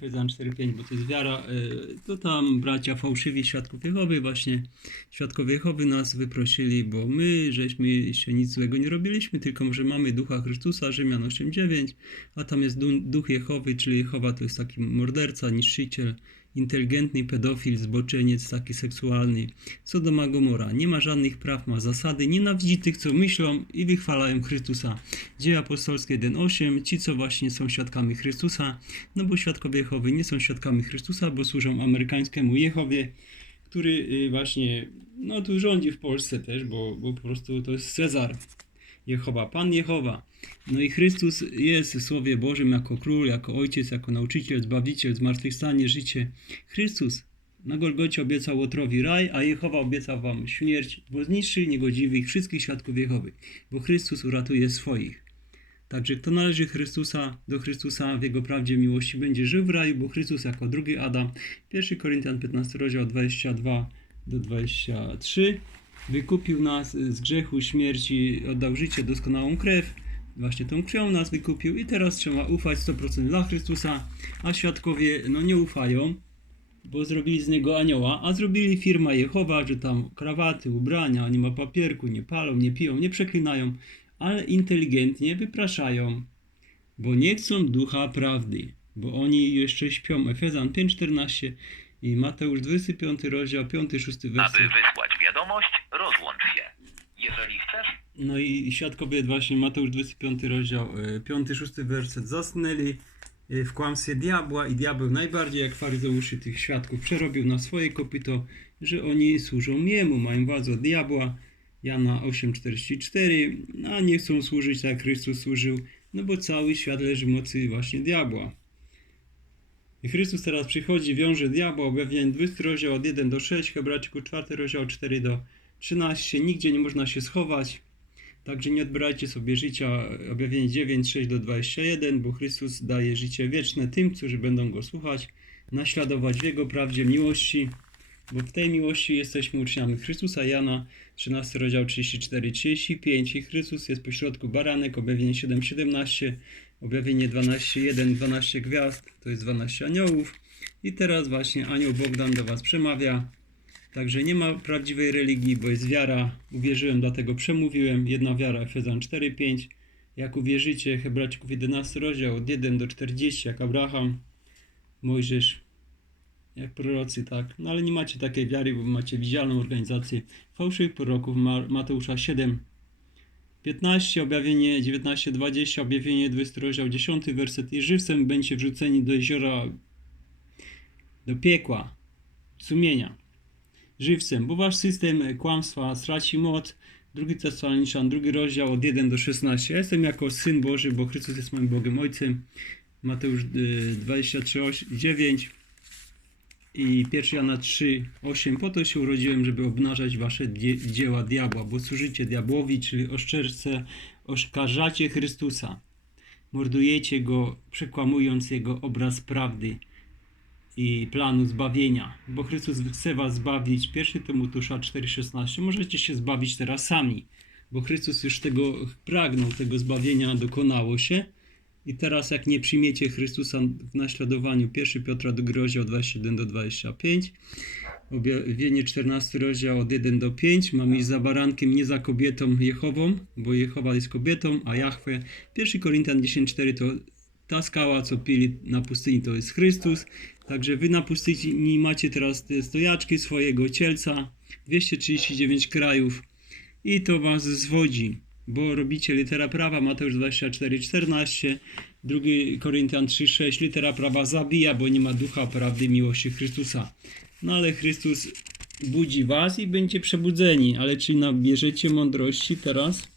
Efezjan 4.5, bo to jest wiara, y, to tam bracia fałszywi świadków Jehowy właśnie, świadkowie Jehowy nas wyprosili, bo my żeśmy jeszcze nic złego nie robiliśmy, tylko że mamy ducha Chrystusa, Rzymian 8.9, a tam jest du- duch Jehowy, czyli Jehowa to jest taki morderca, niszczyciel, inteligentny pedofil, zboczeniec taki seksualny, Sodoma Gomora, nie ma żadnych praw, ma zasady, nienawidzi tych, co myślą i wychwalają Chrystusa. Dzieje apostolskie 1.8, ci, co właśnie są świadkami Chrystusa, no bo świadkowie Jehowy nie są świadkami Chrystusa, bo służą amerykańskiemu Jehowie, który y, właśnie, no tu rządzi w Polsce też, bo, bo po prostu to jest Cezar Jehowa, Pan Jehowa. No i Chrystus jest w Słowie Bożym jako król, jako ojciec, jako nauczyciel, zbawiciel, zmartwychwstanie, życie. Chrystus na Golgocie obiecał Łotrowi raj, a Jehowa obiecał wam śmierć, bo zniszczy niegodziwych wszystkich świadków Jehowy, bo Chrystus uratuje swoich. Także kto należy Chrystusa, do Chrystusa w Jego prawdzie miłości będzie żył w raju, bo Chrystus jako drugi Adam, 1 Koryntian 15 rozdział 22 do 23, wykupił nas z grzechu, śmierci, oddał życie, doskonałą krew, właśnie tą krwią nas wykupił i teraz trzeba ufać 100% dla Chrystusa, a świadkowie no nie ufają, bo zrobili z niego anioła, a zrobili firma Jehowa, że tam krawaty, ubrania, nie ma papierku, nie palą, nie piją, nie przeklinają, ale inteligentnie wypraszają, bo nie chcą ducha prawdy, bo oni jeszcze śpią. Efezjan 5,14 i Mateusz 25 rozdział 5-6 werset. Wiadomość, rozłącz się. Jeżeli chcesz, No i świadkowie właśnie Mateusz 25 rozdział 5-6 werset zasnęli e, w kłamstwie diabła i diabeł najbardziej jak faryzeuszy tych świadków przerobił na swoje kopyto, że oni służą jemu, mają władzę od diabła. Jana 8,44, a nie chcą służyć tak Chrystus służył, no bo cały świat leży w mocy właśnie diabła. I Chrystus teraz przychodzi, wiąże diabła, objawienie 20 rozdział od 1 do 6, Hebrajczyków 4 rozdział 4 do 13, nigdzie nie można się schować. Także nie odbierajcie sobie życia, objawienie 9, 6 do 21, bo Chrystus daje życie wieczne tym, którzy będą Go słuchać, naśladować w Jego prawdzie miłości, bo w tej miłości jesteśmy uczniami Chrystusa. Jana 13 rozdział 34, 35 i Chrystus jest pośrodku baranek, objawienie 7, 17, objawienie 12, 1, 12 gwiazd, to jest 12 aniołów. I teraz właśnie anioł Bogdan do Was przemawia. Także nie ma prawdziwej religii, bo jest wiara. Uwierzyłem, dlatego przemówiłem. Jedna wiara, Efezjan 4:5. Jak uwierzycie, Hebrajczyków 11 rozdział od 1 do 40, jak Abraham, Mojżesz, jak prorocy, tak. No ale nie macie takiej wiary, bo macie widzialną organizację fałszywych proroków. Ma- Mateusza 7, 15, objawienie 19, 20, objawienie 20 rozdział 10, werset. I żywcem będziecie wrzuceni do jeziora, do piekła, sumienia żywcem, bo wasz system kłamstwa straci moc. Drugi Tesaloniczan, drugi rozdział od 1 do 16. Ja jestem jako Syn Boży, bo Chrystus jest moim Bogiem Ojcem. Mateusz y, 23, 9 i 1 Jana 3, 8. Po to się urodziłem, żeby obnażać wasze dzie- dzieła diabła, bo służycie diabłowi, czyli oszczerce, oskarżacie Chrystusa. Mordujecie go, przekłamując jego obraz prawdy i planu zbawienia, bo Chrystus chce was zbawić. 1 Tymoteusza 4,16. Możecie się zbawić teraz sami, bo Chrystus już tego pragnął, tego zbawienia dokonało się. I teraz jak nie przyjmiecie Chrystusa w naśladowaniu, 1 Piotra 2 rozdział 21 do 25, objawienie 14 rozdział od 1 do 5, mamy iść za barankiem, nie za kobietą Jehową, bo Jehowa jest kobietą, a Jahwe, 1 Koryntian 10,4 to ta skała, co pili na pustyni, to jest Chrystus. Także wy na pustyni macie teraz te stojaczki swojego cielca, 239 krajów. I to was zwodzi, bo robicie litera prawa, Mateusz 24, 14, 2 Koryntian 3, 6, litera prawa zabija, bo nie ma ducha prawdy miłości Chrystusa. No ale Chrystus budzi was i będziecie przebudzeni, ale czy nabierzecie mądrości teraz?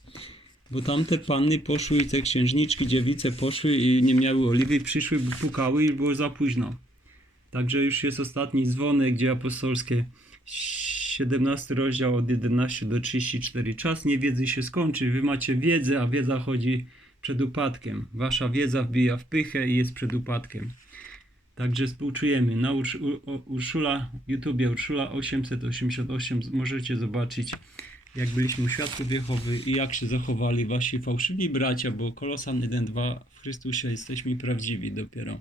Bo tamte panny poszły, te księżniczki, dziewice poszły i nie miały oliwy, przyszły, pukały i było za późno. Także już jest ostatni dzwonek, gdzie apostolskie 17 rozdział od 11 do 34. Czas niewiedzy się skończy. Wy macie wiedzę, a wiedza chodzi przed upadkiem. Wasza wiedza wbija w pychę i jest przed upadkiem. Także współczujemy. Na Ursz, Urszula, YouTubie Urszula 888 z- możecie zobaczyć, jak byliśmy świadków Jehowy i jak się zachowali wasi fałszywi bracia, bo Kolosan 1.2 w Chrystusie jesteśmy prawdziwi dopiero.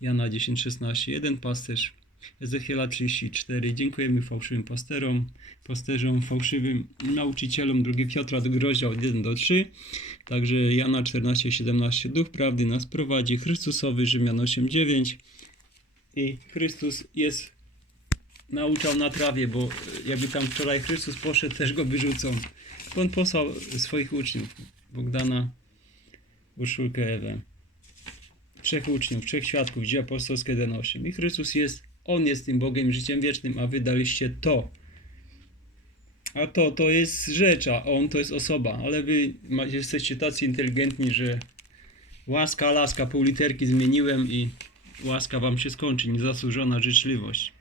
Jana 10:16, jeden pasterz, Ezechiela 34. Dziękujemy fałszywym pasterom, pasterzom, fałszywym nauczycielom, 2 Piotra, drugi rozdział 1 do 3. Także Jana 14:17, Duch Prawdy nas prowadzi, Chrystusowy, Rzymian 8:9. I Chrystus jest, nauczał na trawie, bo jakby tam wczoraj Chrystus poszedł, też go wyrzucą. On posłał swoich uczniów, Bogdana, Urszulkę, Ewę trzech uczniów, trzech świadków, dzieje apostolskie 1.8. I Chrystus jest, On jest tym Bogiem życiem wiecznym, a wy daliście to. A to, to jest rzecz, a On to jest osoba, ale wy jesteście tacy inteligentni, że łaska, laska, pół literki zmieniłem i łaska wam się skończy, niezasłużona życzliwość.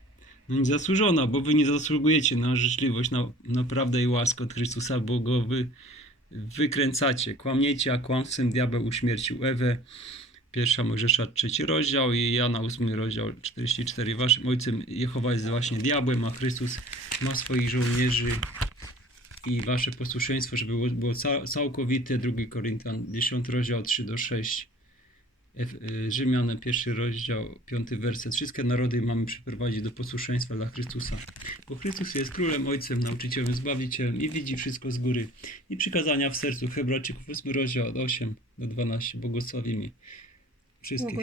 No niezasłużona, bo wy nie zasługujecie na życzliwość, na, na prawdę i łaskę od Chrystusa, bo go wy wykręcacie, kłamiecie, a kłamstwem diabeł uśmiercił Ewę. Pierwsza Mojżesza, trzeci rozdział i Jana, ósmy rozdział, 44. Waszym ojcem Jehowa jest właśnie diabłem, a Chrystus ma swoich żołnierzy i wasze posłuszeństwo, żeby było, było ca- całkowite. 2 Koryntian, 10 rozdział, 3 do 6. Ef- y, Rzymianem, pierwszy rozdział, piąty werset. Wszystkie narody mamy przyprowadzić do posłuszeństwa dla Chrystusa. Bo Chrystus jest królem, ojcem, nauczycielem, zbawicielem i widzi wszystko z góry. I przykazania w sercu Hebrajczyków, 8 rozdział, od 8 do 12. Błogosławimy wszystkich.